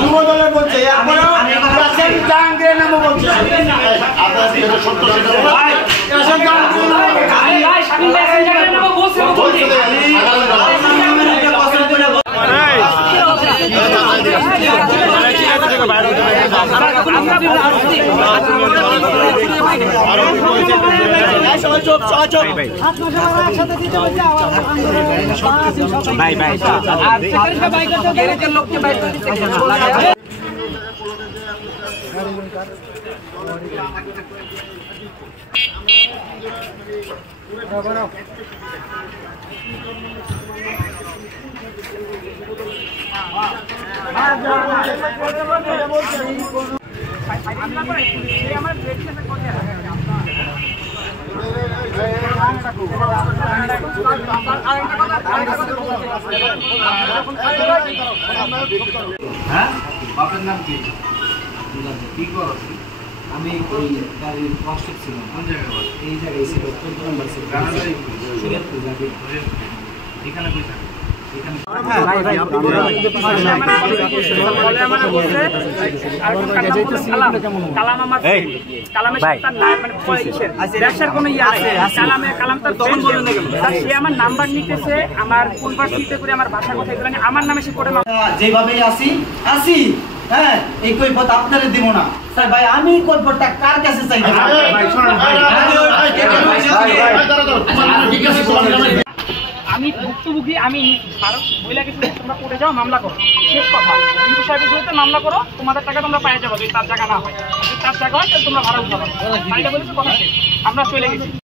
যুবদলের বলছে জাহাঙ্গীরের নামও বলছে ভাই ভাই লোককে বাইক হ্যাঁ বাপের নাম কি কি করো আমি ওই গাড়ির কনস্ট্রাক্ট ছিলাম কোন জায়গায় এই জায়গায় ছিল 14 নম্বর ছিল এখানে কই থাকে যেভাবেই আসি হ্যাঁ এই কৈফত আপনারা দিব না স্যার ভাই আমি কৈফতটা কার কাছে চাই আমি ভুক্তভোগী আমি বইলা কিছু তোমরা কোর্টে যাও মামলা করো শেষ কথা কিন্তু সাহেবের বিরুদ্ধে মামলা করো তোমাদের টাকা তোমরা পাই যাবো যদি তার জায়গা না হয় যদি তার জায়গা হয় তাহলে তোমরা ভাড়া উঠাবো বাড়িটা বলেছো কথা শেষ আমরা চলে গেছি।